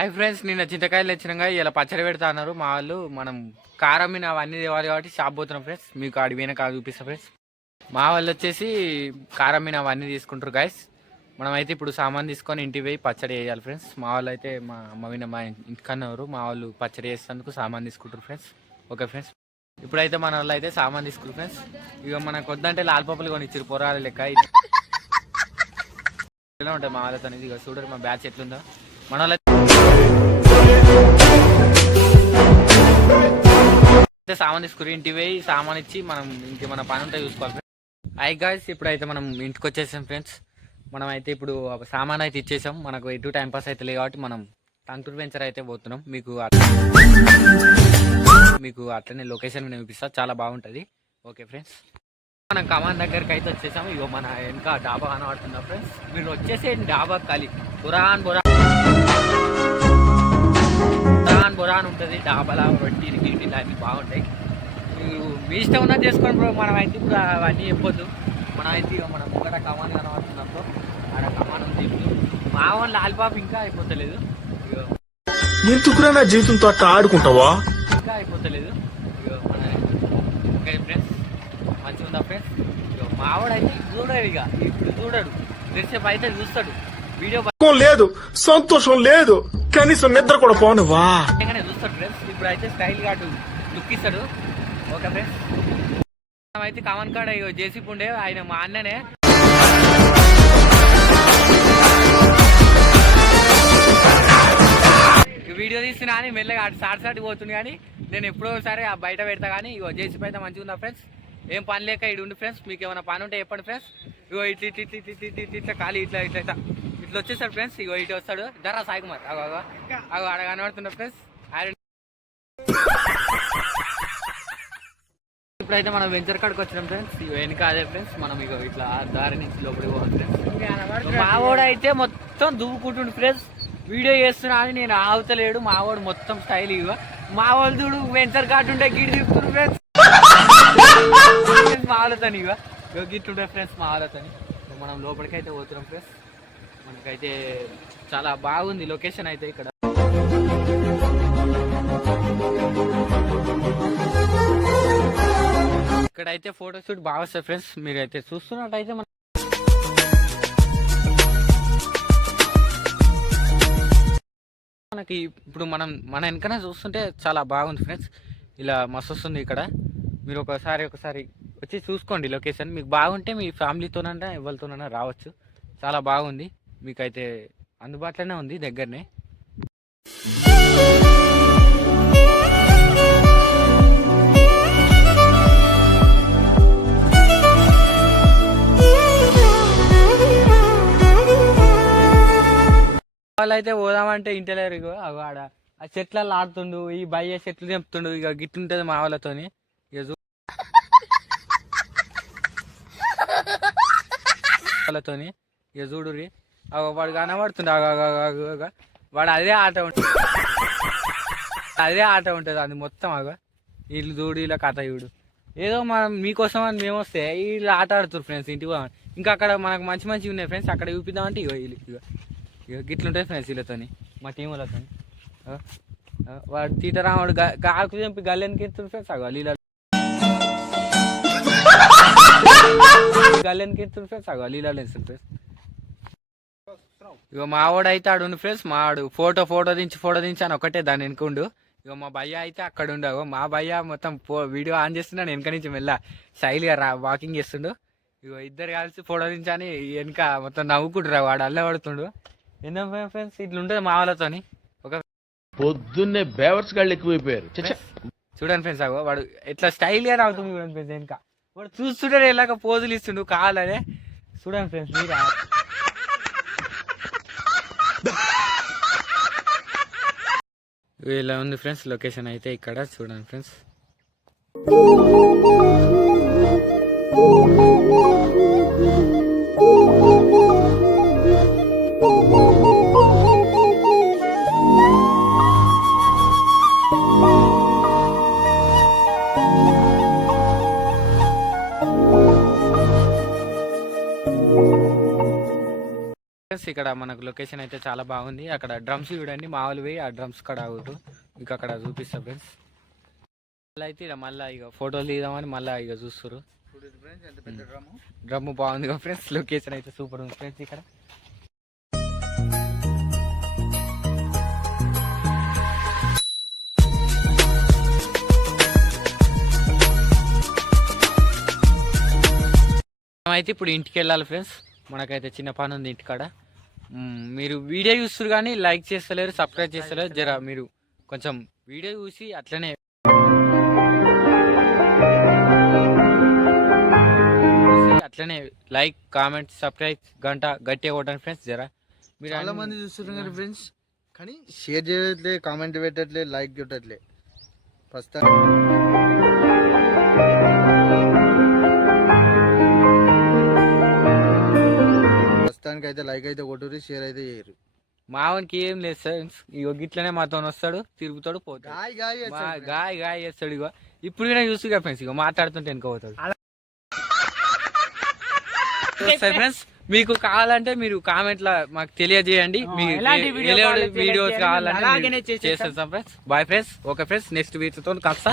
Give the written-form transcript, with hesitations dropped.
Hi friends, నిన్న చింతకాయలు తెచ్చినాక ఇలా పచ్చడి పెడతా అన్నారు మా వాళ్ళు. మనం కారం మీద అవన్నీ తేవాలి కాబట్టి షాప్ పోతున్నాం ఫ్రెండ్స్. మీకు ఆడి వెనక చూపిస్తాం ఫ్రెండ్స్. మా వాళ్ళు వచ్చేసి కారం మీద అవన్నీ తీసుకుంటారు గైస్. మనం అయితే ఇప్పుడు సామాన్ తీసుకొని ఇంటికి పోయి పచ్చడి వేయాలి ఫ్రెండ్స్. మా వాళ్ళు అయితే మా అమ్మ విన మా ఇంటికన్నారు. మా వాళ్ళు పచ్చడి వేసేందుకు సామాన్ తీసుకుంటారు ఫ్రెండ్స్. ఓకే ఫ్రెండ్స్, ఇప్పుడైతే మన వాళ్ళు అయితే సామాన్ తీసుకుంటారు ఫ్రెండ్స్. ఇక మనకు వద్దంటే లాల్పప్పులు కొని ఇచ్చారు పొరాలు లెక్క. ఇలా ఉంటాయి మా వాళ్ళతో. ఇక చూడరు మా బ్యాచ్ ఎట్లుందో. మన వాళ్ళైతే సామాన్ తీసుకుని ఇంటికి పోయి సామాన్ ఇచ్చి మనం ఇంకేమైనా పని ఉంటే చూసుకోవాలి. హై గాయ్స్, ఇప్పుడైతే మనం ఇంటికి వచ్చేసాం ఫ్రెండ్స్. మనం అయితే ఇప్పుడు సామాన్ అయితే ఇచ్చేసాం. మనకు ఎటు టైం పాస్ అయితే లేదు కాబట్టి మనం టంగుటూరు వెంచర్ అయితే పోతున్నాం. మీకు అట్లనే లొకేషన్ చూపిస్తా, చాలా బాగుంటుంది. ఓకే ఫ్రెండ్స్, మనం కమాన్ దగ్గరికి అయితే వచ్చేసాము. ఇగో మన వెనక డాబా కనబడుతుందా ఫ్రెండ్స్. మీరు వచ్చేసే డాబా కాలి బురాన్ బొరాన్ ఉంటుంది. డాబాలా రొట్టి గిడ్డీలు అన్నీ బాగుంటాయి. మీ ఇష్టం ఉన్నది చేసుకోండి బ్రో. మనం అయితే ఇప్పుడు అవన్నీ చెప్పొద్దు. మనం అయితే ఇక మనం ఒకట కమాన్ కనబడుతున్నాం బ్రో. ఆడ కమాన్ ఉంది. మా వాళ్ళు లాలిపాప్ ఇంకా అయిపోతలేదు. ఎందుకురా నా జీవితంతో అట్లా ఆడుకుంటావా? ఇంకా అయిపోతలేదు. ఇక మన ఓకే ఫ్రెండ్స్, మంచిగా ఉందా ఫ్రెండ్స్. ఇక మావాడు అయితే చూడడు. ఇక ఇప్పుడు చూడడు, తెలిసేపు అయితే చూస్తాడు. వీడియో లేదు, సంతోషం లేదు, కనీసం నిద్ర కూడా పోనువా చూస్తాడు ఫ్రెండ్స్. ఇప్పుడు అయితే స్టైల్ గా లుక్ ఇస్తాడు. ఓకే ఫ్రెండ్స్, అయితే కామన్ కాడ జేసీపీ ఉండే ఆయన మా అన్ననే. వీడియో తీస్తున్నా అని మెల్లగా సాటి పోతుంది. కానీ నేను ఎప్పుడో ఒకసారి బయట పెడతా. కానీ ఇగో జేసీపీ అయితే మంచిగా ఉందా ఫ్రెండ్స్. ఏం పని లేక ఇటు ఉండి ఫ్రెండ్స్. మీకు ఏమైనా పని ఉంటే చెప్పండి ఫ్రెండ్స్. ఇగో ఇట్లా ఖాళీ ఇట్లా వచ్చేస్తాడు ఫ్రెండ్స్. ఇగో ఇటు వస్తాడు. జరా సాయి కుమార్ అగో ఆడ కనబడుతున్నా ఫ్రెండ్స్. ఇప్పుడైతే మనం వెంచర్ కాడికి వచ్చినాం ఫ్రెండ్స్. వెనక అదే ఫ్రెండ్స్. మనం ఇగో ఇట్లా దారి నుంచి లోపలికి పోవాలి ఫ్రెండ్స్. మావాడు అయితే మొత్తం దువ్వుకుంటుండు ఫ్రెండ్స్. వీడియో చేస్తున్నా అని నేను ఆగుతలేడు. మావాడు మొత్తం స్టైల్. ఇగో మా వాళ్ళు చూడు వెంచర్ కార్డు ఉంటే గిడి తిప్పుతున్నారు ఫ్రెండ్స్. మా వాళ్ళతోని ఇగో గిట్టుండే ఫ్రెండ్స్. మా వాళ్ళతోని మనం లోపలికైతే పోతున్నాం ఫ్రెండ్స్. మనకైతే చాలా బాగుంది లొకేషన్ అయితే ఇక్కడ. ఇక్కడైతే ఫోటోషూట్ బాగా వస్తాయి ఫ్రెండ్స్. మీరైతే చూస్తున్నట్టయితే మనకి ఇప్పుడు మన వెనకనే చూస్తుంటే చాలా బాగుంది ఫ్రెండ్స్. ఇలా మస్తు వస్తుంది ఇక్కడ. మీరు ఒకసారి వచ్చి చూసుకోండి లొకేషన్. మీకు బాగుంటే మీ ఫ్యామిలీతోనన్నా ఎవరితోనన్నా రావచ్చు. చాలా బాగుంది. మీకైతే అందుబాటులోనే ఉంది, దగ్గరనే. వాళ్ళైతే పోదామంటే ఇంటలేరు. ఆడ ఆ చెట్లలో ఆడుతుండు, ఈ బయ్య చెట్లు తెంపుతుండు. ఇక గిట్టుంటది మా వాళ్ళతోని. ఇక వాళ్ళతోని ఇక చూడుర్రి. వాడు కనబడుతుండు. వాడు అదే ఆట ఉంటుంది అది మొత్తం. వీళ్ళు చూడు, ఇలా కథ చూడు. ఏదో మనం మీకోసం అని మేము వస్తే వీళ్ళు ఆట ఆడుతున్నారు ఫ్రెండ్స్. ఇంటికి ఇంకా అక్కడ మనకు మంచి ఉన్నాయి ఫ్రెండ్స్. అక్కడ చూపిద్దామంటే ఇక గిట్లుంటుంది ఫ్రెండ్స్ వీళ్ళతోని, మా టీం వాళ్ళతో. వాడు తీటరాముడు కాకు చంపి గల్లెనికి ఎత్తుడు ఫ్రెండ్స్. గల్లెనికి ఎత్తుడు ఫ్రెండ్స్. లీలాలు వేస్తుంది ఫ్రెండ్స్. ఇక మావాడు అయితే ఆడు ఫ్రెండ్స్. మావాడు ఫోటో దించి అని ఒకటే దాని వెనుకుండు. ఇక మా భయ్య అయితే అక్కడ ఉండవు. మా భయ్య మొత్తం వీడియో ఆన్ చేస్తున్నాడు వెనక నుంచి మెల్ల స్టైల్గా వాకింగ్ చేస్తుండు. ఇక ఇద్దరు కలిసి ఫోటో దించని వెనక మొత్తం నవ్వుకుంటురా. వాడు అల్ల పడుతుండు. ఎన్నో ఫ్రెండ్స్ ఇట్లా ఉంటుంది మా వాళ్ళతోని. ఒక పొద్దున్నే బేవర్స్ గాళ్ళు ఎక్కువైపోయారు. చూడండి ఫ్రెండ్స్, వాడు ఎట్లా స్టైల్గా నవ్వుతుంది చూడండి ఫ్రెండ్స్. వెనక వాడు చూస్తుంటే ఎలాగ పోజులు ఇస్తుండు కావాలనే. చూడండి ఫ్రెండ్స్, మీరు ఇలా ఉంది ఫ్రెండ్స్ లొకేషన్ అయితే ఇక్కడ. చూడండి ఫ్రెండ్స్. ఇక్కడ మనకు లొకేషన్ అయితే చాలా బాగుంది. అక్కడ డ్రమ్స్ చూడండి, మా వాళ్ళు పోయి ఆ డ్రమ్స్ కాడ ఆగురు. మీకు అక్కడ చూపిస్తా ఫ్రెండ్స్. మళ్ళీ అయితే ఇక మళ్ళీ ఇక ఫోటోలు తీద్దామని మళ్ళీ ఇక చూస్తారు. డ్రమ్ బాగుంది కదా ఫ్రెండ్స్. లొకేషన్ అయితే సూపర్ ఉంది ఫ్రెండ్స్. ఇక్కడ అయితే ఇప్పుడు ఇంటికి వెళ్ళాలి ఫ్రెండ్స్. మనకైతే చిన్న పని ఉంది ఇంటికాడ. మీరు వీడియో చూస్తారు కానీ లైక్ చేస్తలేరు, సబ్స్క్రైబ్ చేస్తలేరు. జర మీరు కొంచెం వీడియో చూసి అట్లనే లైక్, కామెంట్, సబ్స్క్రైబ్ గంట గట్టిగా కొట్టండి ఫ్రెండ్స్. జర మీరు చాలా మంది చూస్తున్నారు కదా ఫ్రెండ్స్, కానీ షేర్ చేయట్లే, కామెంట్ పెట్టట్లే, లైక్ కొట్టట్లే. ప్రస్తుతానికి అయితే లైక్ అయితే కొట్టుర్రి, షేర్ అయితే చేయరు. మావనికి ఏం లేదు ఫ్రెండ్స్. ఇగో గిట్లనే మాతో వస్తాడు, తిరుగుతాడు, పోతాడు, గాయ చేస్తాడు. ఇగో ఇప్పుడు కూడా చూస్తుగా ఫ్రెండ్స్. ఇగో మాట్లాడుతుంటే వెనుక పోతాడు ఫ్రెండ్స్. మీకు కావాలంటే మీరు కామెంట్ లా మాకు తెలియజేయండి. మీకు వీడియోస్ కావాలంటే చేసేస్తాం friends. Bye friends. Okay friends, next వీడియోతో కలుస్తా.